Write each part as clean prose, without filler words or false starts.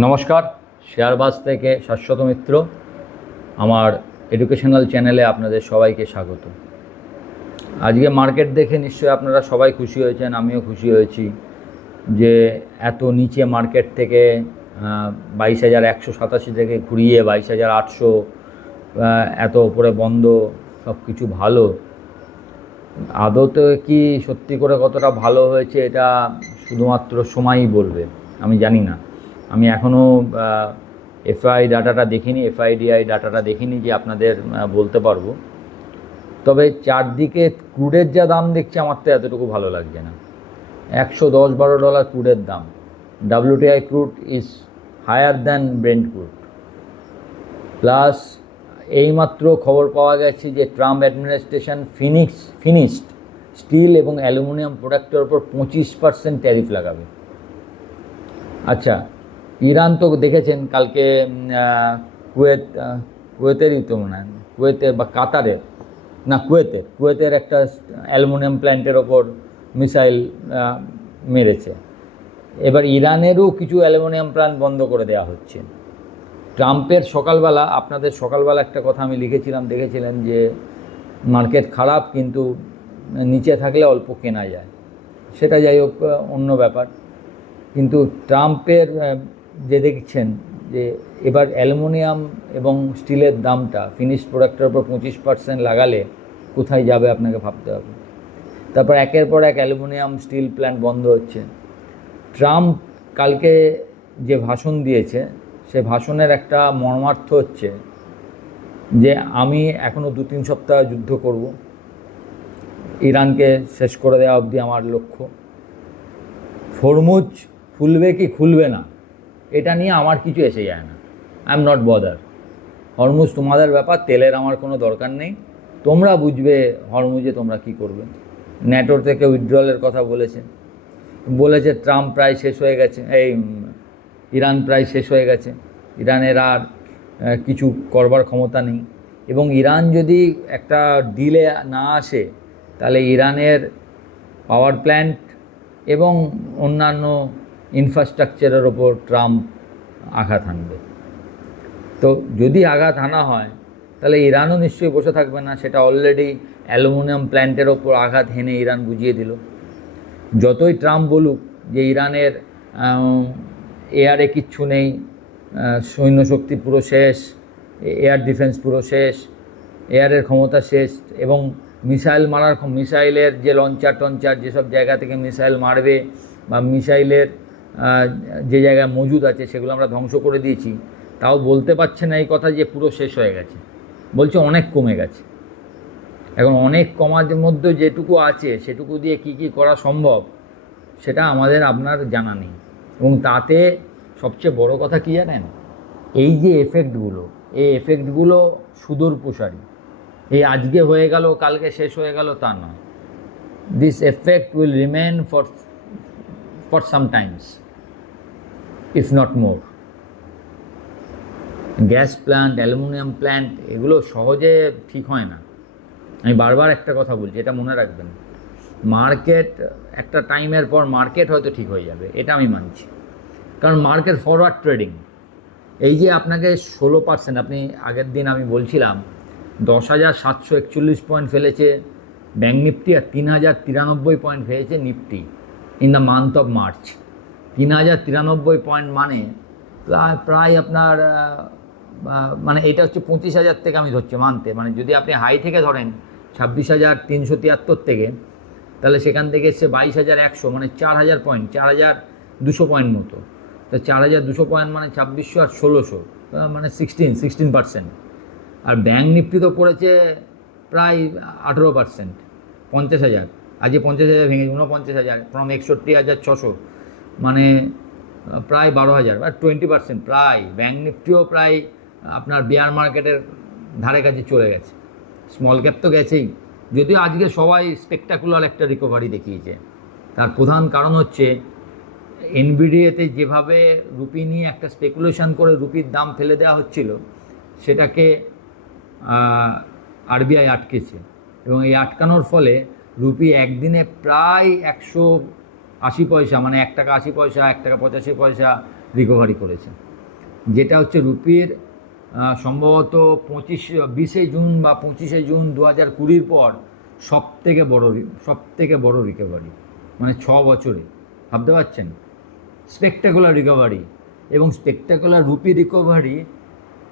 নমস্কার, শেয়ারবাজ থেকে শাশ্বত মিত্র। আমার এডুকেশনাল চ্যানেলে আপনাদের সবাইকে স্বাগত। আজকে মার্কেট দেখে নিশ্চয়ই আপনারা সবাই খুশি হয়েছেন, আমিও খুশি হয়েছি যে এত নিচে মার্কেট থেকে 22,187 থেকে ঘুরিয়ে 22,800, এত ওপরে বন্ধ, সব কিছু ভালো। আদতে কি সত্যি করে কতটা ভালো হয়েছে এটা শুধুমাত্র সময়ই বলবে, আমি জানি না। আমি এখনও এফআই ডাটাটা দেখিনি, এফআইডিআই ডাটাটা দেখিনি যে আপনাদের বলতে পারবো। তবে চারদিকে ক্রুডের যা দাম দেখছি আমার তো এতটুকু ভালো লাগছে না। $110-12 ক্রুডের দাম। WTI crude is higher than Brent crude. Plus এইমাত্র খবর পাওয়া গেছে যে ট্রাম্প অ্যাডমিনিস্ট্রেশন ফিনিশড স্টিল এবং অ্যালুমিনিয়াম প্রোডাক্টের ওপর 25% ট্যারিফ লাগাবে। আচ্ছা, ইরান তো দেখেছেন কালকে কুয়েতেরই তো মনে হয়, কুয়েতের বা কাতারের না কুয়েতের একটা অ্যালুমিনিয়াম প্ল্যান্টের ওপর মিসাইল মেরেছে। এবার ইরানেরও কিছু অ্যালুমিনিয়াম প্ল্যান্ট বন্ধ করে দেওয়া হচ্ছে। ট্রাম্পের সকালবেলা, আপনাদের সকালবেলা একটা কথা আমি লিখেছিলাম, দেখেছিলেন যে মার্কেট খারাপ কিন্তু নিচে থাকলে অল্প কেনা যায়, সেটা যাই হোক অন্য ব্যাপার। কিন্তু ট্রাম্পের যে দেখছেন যে এবার অ্যালুমিনিয়াম এবং স্টিলের দামটা ফিনিশড প্রোডাক্টের উপর 25% লাগালে কোথায় যাবে আপনাকে ভাবতে হবে। তারপর একের পর এক অ্যালুমিনিয়াম স্টিল প্ল্যান্ট বন্ধ হচ্ছে। ট্রাম্প কালকে যে ভাষণ দিয়েছে, সে ভাষণের একটা মর্মার্থ হচ্ছে যে আমি এখনও 2-3 সপ্তাহ যুদ্ধ করব, ইরানকে শেষ করে দেওয়া অবধি আমার লক্ষ্য। হরমুজ খুলবে কি খুলবে না এটা নিয়ে আমার কিছু এসে যায় না, I am not bother. Hormuz তোমাদের ব্যাপার, তেলের আমার কোনো দরকার নেই, তোমরা বুঝবে হরমুজে তোমরা কি করবে। ন্যাটোর থেকে উইথড্রলের কথা বলেছে ট্রাম্প প্রায় শেষ হয়ে গেছে, ইরান প্রায় শেষ হয়ে গেছে, ইরানের আর কিছু করবার ক্ষমতা নেই। এবং ইরান যদি একটা ডিলে না আসে তাহলে ইরানের পাওয়ার প্ল্যান্ট এবং অন্যান্য ইনফ্রাস্ট্রাকচারের ওপর ট্রাম্প আঘাত হানবে। তো যদি আঘাত হানা হয় তাহলে ইরানও নিশ্চয়ই বসে থাকবে না, সেটা অলরেডি অ্যালুমিনিয়াম প্ল্যান্টের ওপর আঘাত হেনে ইরান বুঝিয়ে দিল। যতই ট্রাম্প বলুক যে ইরানের এয়ারে কিচ্ছু নেই, সৈন্যশক্তি পুরো শেষ, এয়ার ডিফেন্স পুরো শেষ, এয়ারের ক্ষমতা শেষ, এবং মিসাইলের যে লঞ্চার যেসব জায়গা থেকে মিসাইল মারবে বা মিসাইলের যে জায়গায় মজুদ আছে সেগুলো আমরা ধ্বংস করে দিয়েছি, তাও বলতে পারছে না এই কথা যে পুরো শেষ হয়ে গেছে, বলছে অনেক কমে গেছে। এখন অনেক কমার মধ্যে যেটুকু আছে সেটুকু দিয়ে কি কি করা সম্ভব সেটা আমাদের আপনার জানা নেই। এবং তাতে সবচেয়ে বড় কথা কী জানেন, এই যে এফেক্টগুলো, এই এফেক্টগুলো সুদূর প্রসারী। এই আজকে হয়ে গেল কালকে শেষ হয়ে গেল তা নয়। This effect will remain for some Times, if not more. Gas plant, aluminium plant, এগুলো সহজে ঠিক হয় না। আমি বারবার একটা কথা বলছি, এটা মনে রাখবেন। মার্কেট একটা টাইমের পর মার্কেট হয়তো ঠিক হয়ে যাবে, এটা আমি মানছি, কারণ মার্কেট ফরওয়ার্ড ট্রেডিং। এই যে আপনাকে 16%, আপনি আগের দিন আমি বলছিলাম 10,741 পয়েন্ট ফেলেছে ব্যাঙ্ক নিফটি, আর 3,093 পয়েন্ট ফেলেছে Nifty in the month of March. 3,093 point মানে প্রায় আপনার মানে এটা হচ্ছে 25,000 থেকে আমি ধরছি মানতে, মানে যদি আপনি হাই থেকে ধরেন 26,373 থেকে, তাহলে সেখান থেকে এসছে 22,100, মানে 4,000 পয়েন্ট, 4,200 পয়েন্ট মতো। তো 4,200 পয়েন্ট মানে 2,600 আর 1,600, মানে 16%। আর ব্যাঙ্ক নিফটি তো পড়েছে প্রায় 18%, 50,000, আজকে 50,000 ভেঙে 49,000 ফ্রম 61,600, মানে প্রায় 12,000 বা 20%। প্রায় ব্যাঙ্ক নিফটিও প্রায় আপনার বেয়ার মার্কেটের ধারে কাছে চলে গেছে। স্মল ক্যাপ তো গেছেই, যদিও আজকে সবাই স্পেকটাকুলার একটা রিকভারি দেখিয়েছে। তার প্রধান কারণ হচ্ছে এনবিডিএতে যেভাবে রুপি নিয়ে একটা স্পেকুলেশন করে রুপির দাম ফেলে দেওয়া হচ্ছিল, সেটাকে আরবিআই আটকেছে, এবং এই আটকানোর ফলে রুপি একদিনে প্রায় 180 পয়সা, মানে 1 টাকা 80 পয়সা, 1 টাকা 85 পয়সা রিকভারি করেছে, যেটা হচ্ছে রুপির সম্ভবত 20 জুন বা 25 জুন 2020 পর সব থেকে বড় রিকভারি, মানে 6 বছরে। ভাবতে পারছেন, স্পেকটাকুলার রিকভারি। এবং স্পেকটাকুলার রুপি রিকভারি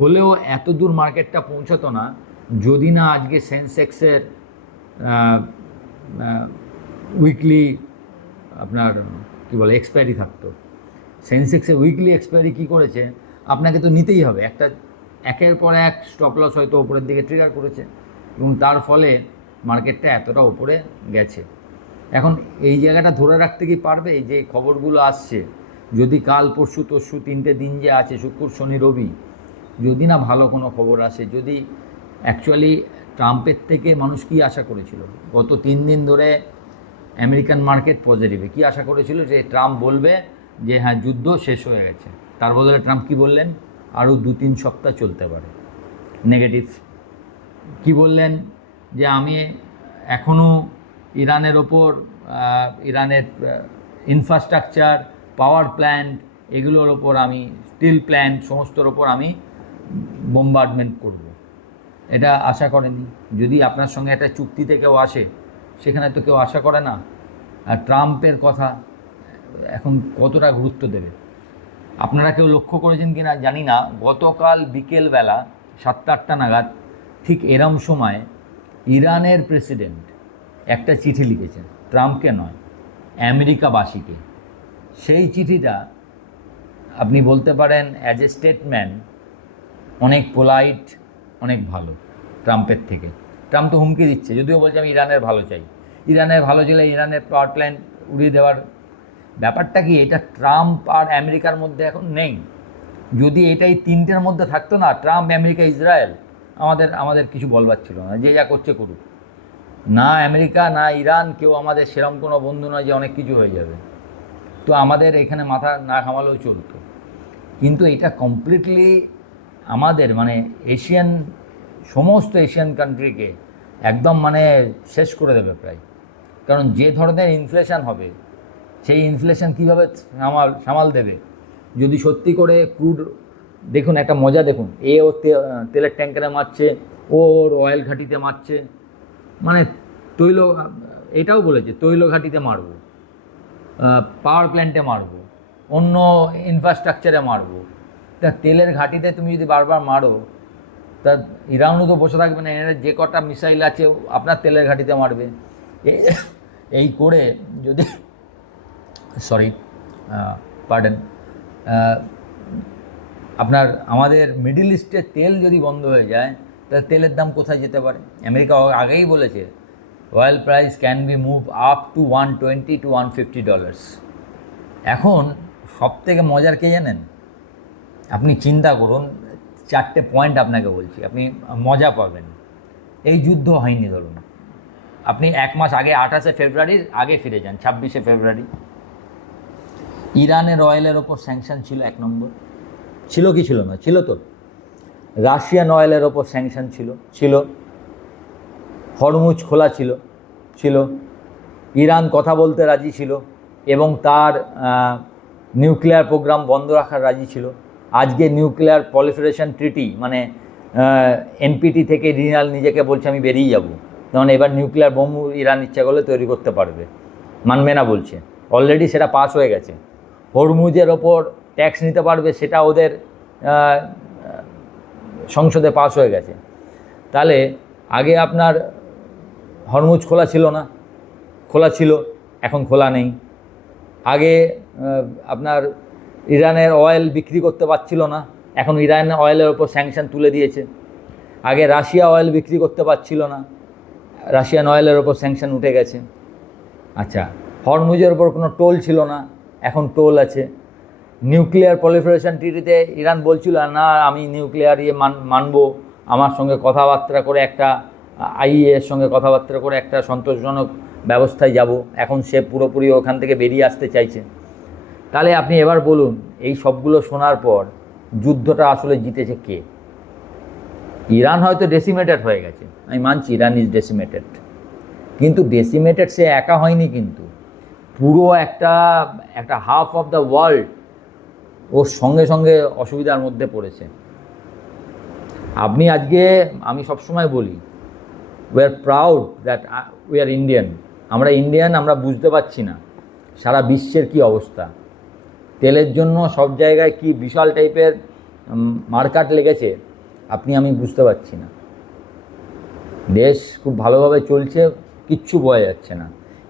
হলেও এত দূর মার্কেটটা পৌঁছাতো না যদি না আজকে সেন্সেক্সের উইকলি আপনার কী বলে এক্সপায়ারি থাকতো। সেন্সেক্সের উইকলি এক্সপায়ারি কী করেছে, আপনাকে তো নিতেই হবে, একের পর এক স্টপ লস হয়তো ওপরের দিকে ট্রিগার করেছে এবং তার ফলে মার্কেটটা এতটা ওপরে গেছে। এখন এই জায়গাটা ধরে রাখতে কি পারবে? এই যে খবরগুলো আসছে, যদি কাল পরশু তরশু 3টে দিন যে আছে, শুক্র শনি রবি, যদি না ভালো কোনো খবর আসে, যদি অ্যাকচুয়ালি ট্রাম্পের থেকে মানুষ কি আশা করেছিল গত 3 দিন ধরে আমেরিকান মার্কেট পজিটিভে, কি আশা করেছিল যে ট্রাম্প বলবে যে হ্যাঁ যুদ্ধ শেষ হয়ে গেছে। তার বদলে ট্রাম্প কি বললেন? আরও 2-3 সপ্তাহ চলতে পারে। নেগেটিভ। কি বললেন? যে আমি এখনও ইরানের ওপর, ইরানের ইনফ্রাস্ট্রাকচার, পাওয়ার প্ল্যান্ট, এগুলোর ওপর আমি, স্টিল প্ল্যান্ট, সমস্তর ওপর আমি বোম্বার্ডমেন্ট করব। এটা আশা করেনি। যদি আপনার সঙ্গে একটা চুক্তিতে কেউ আসে, সেখানে তো কেউ আশা করে না। আর ট্রাম্পের কথা এখন কতটা গুরুত্ব দেবে আপনারা কেউ লক্ষ্য করেছেন কি না জানি না, গতকাল বিকেলবেলা 7-8টা নাগাদ ঠিক এরম সময় ইরানের প্রেসিডেন্ট একটা চিঠি লিখেছেন, ট্রাম্পকে নয়, আমেরিকাবাসীকে। সেই চিঠিটা আপনি বলতে পারেন অ্যাজ এ স্টেটমেন্ট অনেক পোলাইট, অনেক ভালো ট্রাম্পের থেকে। ট্রাম্প তো হুমকি দিচ্ছে, যদিও বলছে আমি ইরানের ভালো চাই, ইরানের ভালো চাইলে ইরানের পাওয়ার প্ল্যান্ট উড়িয়ে দেওয়ার ব্যাপারটা কি, এটা ট্রাম্প আর আমেরিকার মধ্যে এখন নেই। যদি এটাই 3টের মধ্যে থাকতো না, ট্রাম্প, আমেরিকা, ইসরায়েল, আমাদের কিছু বলবার ছিল না, যে যা করছে করুক। না আমেরিকা না ইরান, কেউ আমাদের সেরকম কোনো বন্ধু নয় যে অনেক কিছু হয়ে যাবে, তো আমাদের এখানে মাথা না ঘামালেও চলতো। কিন্তু এটা কমপ্লিটলি আমাদের মানে সমস্ত এশিয়ান কান্ট্রিকে একদম মানে শেষ করে দেবে প্রায়। কারণ যে ধরনের ইনফ্লেশন হবে, সেই ইনফ্লেশন কীভাবে সামাল দেবে? যদি সত্যি করে ক্রুড, দেখুন একটা মজা দেখুন, ও তেলের ট্যাঙ্কারে মারছে, ওর অয়েল ঘাঁটিতে মারছে, মানে এটাও বলেছে তৈল ঘাঁটিতে মারবো, পাওয়ার প্ল্যান্টে মারবো, অন্য ইনফ্রাস্ট্রাকচারে মারবো। তা তেলের ঘাঁটিতে তুমি যদি বারবার মারো, তা ইরানও তো বসে থাকবে না, এর যে কটা মিসাইল আছে আপনার তেলের ঘাঁটিতে মারবে। এই করে যদি আপনার আমাদের মিডল ইস্টের তেল যদি বন্ধ হয়ে যায়, তাহলে তেলের দাম কোথায় যেতে পারে? আমেরিকা আগেই বলেছে oil price can be move up to $120 to $150। এখন সবথেকে মজার কে জানেন? আপনি চিন্তা করুন, 4টে পয়েন্ট আপনাকে বলছি, আপনি মজা পাবেন। এই যুদ্ধ হয়নি, ধরুন আপনি 1 মাস আগে 28শে ফেব্রুয়ারির আগে ফিরে যান, 26শে ফেব্রুয়ারি ইরানের অয়েলের ওপর স্যাংশন ছিল 1 নম্বর। ছিল কি ছিল না? ছিল তো। রাশিয়ান অয়েলের ওপর স্যাংশন ছিল। হরমুজ খোলা ছিল। ইরান কথা বলতে রাজি ছিল এবং তার নিউক্লিয়ার প্রোগ্রাম বন্ধ রাখার রাজি ছিল। আজকে নিউক্লিয়ার প্রলিফারেশন ট্রিটি মানে এনপিটি থেকে রিনাল নিজেকে বলছে আমি বেরিয়ে যাব, কারণ এবার নিউক্লিয়ার বোম ইরান ইচ্ছা করলে তৈরি করতে পারবে, মানবে না বলছে। অলরেডি সেটা পাস হয়ে গেছে। হরমুজের ওপর ট্যাক্স নিতে পারবে, সেটা ওদের সংসদে পাস হয়ে গেছে। তাহলে আগে আপনার হরমুজ খোলা ছিল না, খোলা ছিল, এখন খোলা নেই। আগে আপনার ইরানের অয়েল বিক্রি করতে পারছিল না, এখন ইরানের অয়েলের ওপর স্যাংশন তুলে দিয়েছে। আগে রাশিয়া অয়েল বিক্রি করতে পারছিল না, রাশিয়ান অয়েলের ওপর স্যাংশন উঠে গেছে। আচ্ছা, হরমুজের ওপর কোনো টোল ছিল না, এখন টোল আছে। নিউক্লিয়ার প্রলিফারেশন ট্রিটিতে ইরান বলছিল না আমি নিউক্লিয়ার মানবো, আমার সঙ্গে কথাবার্তা করে একটা আইএর সঙ্গে কথাবার্তা করে একটা সন্তোষজনক ব্যবস্থায় যাব। এখন সে পুরোপুরি ওখান থেকে বেরিয়ে আসতে চাইছে। তাহলে আপনি এবার বলুন, এই সবগুলো শোনার পর যুদ্ধটা আসলে জিতেছে কে? ইরান হয়তো ডেসিমেটেড হয়ে গেছে, আমি মানছি ইরান ইজ ডেসিমেটেড, কিন্তু ডেসিমেটেড সে একা হয়নি, কিন্তু পুরো একটা হাফ অফ দ্য ওয়ার্ল্ড ওর সঙ্গে সঙ্গে অসুবিধার মধ্যে পড়েছে। আপনি আজকে, আমি সবসময় বলি, we are proud that we are Indian. আমরা ইন্ডিয়ান, আমরা বুঝতে পারছি না সারা বিশ্বের কি অবস্থা। তেলের জন্য সব জায়গায় কি বিশাল টাইপের মার্কেট লেগেছে, আমি বুঝতে পারছি না। দেশ খুব ভালোভাবে চলছে, কিচ্ছু বোঝা যাচ্ছে না,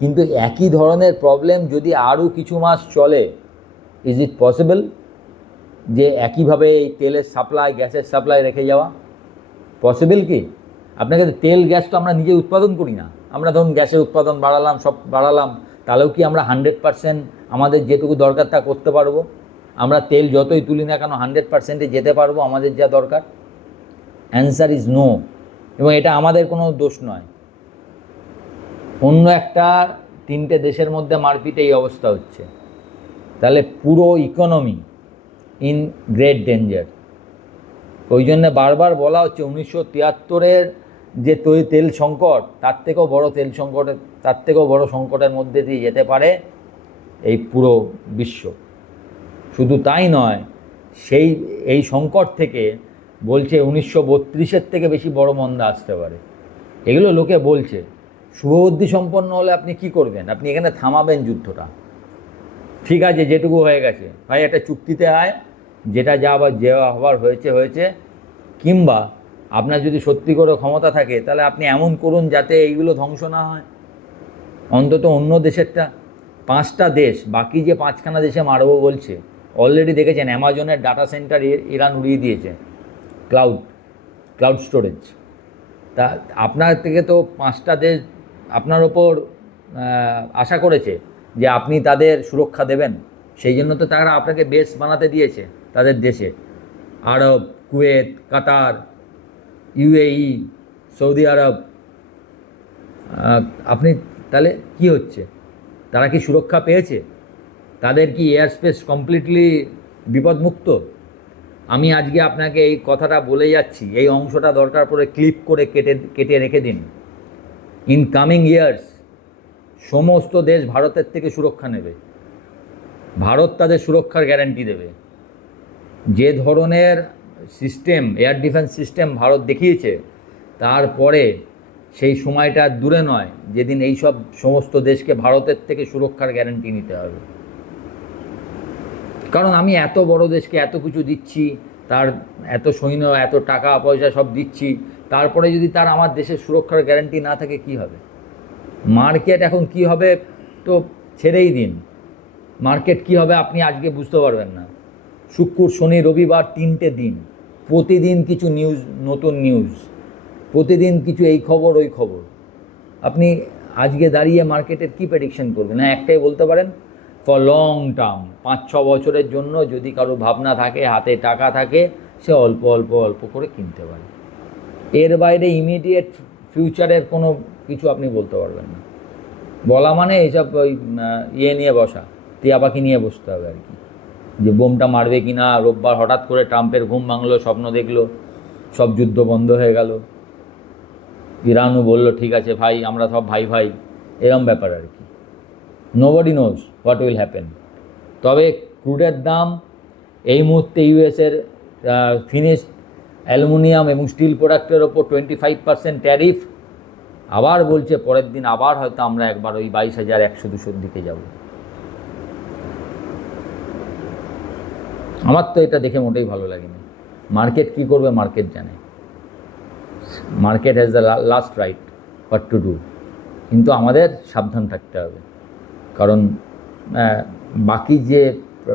কিন্তু একই ধরনের প্রবলেম যদি আরও কিছু মাস চলে, ইজ ইট পসিবল যে একইভাবে এই তেলের সাপ্লাই, গ্যাসের সাপ্লাই রেখে যাওয়া পসিবল কি? আপনাকে তেল গ্যাস তো আমরা নিজে উৎপাদন করি না। আমরা ধরুন গ্যাসের উৎপাদন বাড়ালাম, সব বাড়ালাম, তাহলেও কি আমরা 100% আমাদের যেটুকু দরকার তা করতে পারবো? আমরা তেল যতই তুলি না কেন 100%-এ যেতে পারবো আমাদের যা দরকার? Answer is no. এবং এটা আমাদের কোনো দোষ নয়, অন্য একটা 3টে দেশের মধ্যে মারপিটে এই অবস্থা হচ্ছে। তাহলে পুরো ইকোনমি ইন গ্রেট ডেঞ্জার। ওই জন্যে বারবার বলা হচ্ছে 1973-এর যে তেল সংকট, তার থেকেও বড় সংকটের মধ্যে দিয়ে যেতে পারে এই পুরো বিশ্ব। শুধু তাই নয়, এই সংকট থেকে বলছে 1932-এর থেকে বেশি বড় মন্দা আসতে পারে। এগুলো লোকে বলছে। শুভবুদ্ধি সম্পন্ন হলে আপনি কি করবেন? আপনি এখানে থামাবেন যুদ্ধটা। ঠিক আছে, যেটুকু হয়ে গেছে ভাই, একটা চুক্তিতে আয়, যেটা যা হবার হয়েছে। কিংবা আপনার যদি সত্যি করে ক্ষমতা থাকে, তাহলে আপনি এমন করুন যাতে এইগুলো ধ্বংস না হয়। অন্তত অন্য দেশেরটা 5টা দেশ, বাকি যে 5খানা দেশে মারবো বলছে, অলরেডি দেখেছেন অ্যামাজনের ডাটা সেন্টার ইরান উড়িয়ে দিয়েছে, ক্লাউড স্টোরেজ। তা আপনার থেকে তো 5টা দেশ আপনার ওপর আশা করেছে যে আপনি তাদের সুরক্ষা দেবেন। সেই জন্য তো তারা আপনাকে বেস বানাতে দিয়েছে তাদের দেশে। আরব, কুয়েত, কাতার, ইউএই, সৌদি আরব। আপনি তাহলে কি হচ্ছে? তারা কি সুরক্ষা পেয়েছে? তাদের কি এয়ার স্পেস কমপ্লিটলি বিপদমুক্ত? আমি আজকে আপনাকে এই কথাটা বলে যাচ্ছি, এই অংশটা দরকার পড়ে ক্লিপ করে কেটে রেখে দিন। ইন কামিং ইয়ার্স সমস্ত দেশ ভারতের থেকে সুরক্ষা নেবে, ভারত তাদের সুরক্ষার গ্যারান্টি দেবে। যে ধরনের system, air defence system Bharat দেখিয়েছে, তারপরে সেই সময়টা দূরে নয় যেদিন এই সব সমস্ত দেশকে ভারতের থেকে সুরক্ষার গ্যারান্টি নিতে হবে। কারণ আমি এত বড় দেশকে এত কিছু দিচ্ছি, তার এত সৈন্য, এত টাকা পয়সা সব দিচ্ছি, তারপরে যদি তার আমার দেশের সুরক্ষার গ্যারান্টি না থাকে কি হবে? মার্কেট এখন কি হবে তো ছেড়েই দিন। মার্কেট কি হবে আপনি আজকে বুঝতে পারবেন না। শুক্র, শনি, রবিবার 3টে দিন, প্রতিদিন কিছু নিউজ, নতুন নিউজ, প্রতিদিন কিছু এই খবর ওই খবর। আপনি আজকে দাঁড়িয়ে মার্কেটের কি প্রেডিকশন করবেন? না, একটাই বলতে পারেন, ফর লং টার্ম, 5-6 বছরের জন্য যদি কারো ভাবনা থাকে, হাতে টাকা থাকে, সে অল্প অল্প অল্প করে কিনতে পারে। এর বাইরে ইমিডিয়েট ফিউচারের কোনো কিছু আপনি বলতে পারবেন না। বলা মানে এইসব ওই নিয়ে বসা, টিয়া পাখি নিয়ে বসতে হবে আর কি, যে বোমটা মারবে কি না। রোববার হঠাৎ করে ট্রাম্পের ঘুম ভাঙলো, স্বপ্ন দেখলো, সব যুদ্ধ বন্ধ হয়ে গেল, ইরানও বলল ঠিক আছে ভাই, আমরা সব ভাই ভাই, এরম ব্যাপার আর কি। Nobody knows what will happen. তবে ক্রুডের দাম এই মুহূর্তে ইউএসের ফিনিশড অ্যালুমিনিয়াম এবং স্টিল প্রোডাক্টের ওপর 25% ট্যারিফ। আবার বলছে পরের দিন আবার হয়তো আমরা একবার ওই 22,100-200 দিকে যাব। আমার তো এটা দেখে মোটেই ভালো লাগেনি। মার্কেট কি করবে মার্কেট জানে, market has the last right what to do. কিন্তু আমাদের সাবধান থাকতে হবে, কারণ বাকি যে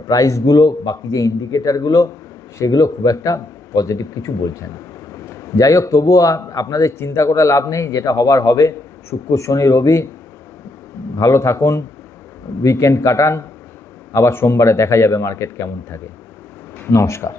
প্রাইসগুলো, বাকি যে ইন্ডিকেটারগুলো, সেগুলো খুব একটা পজিটিভ কিছু বলছে না। যাই হোক, তবুও আপনাদের চিন্তা করে লাভ নেই, যেটা হবার হবে। শুক্র, শনি, রবি ভালো থাকুন, উইকেন্ড কাটান, আবার সোমবারে দেখা যাবে মার্কেট কেমন থাকে। নমস্কার।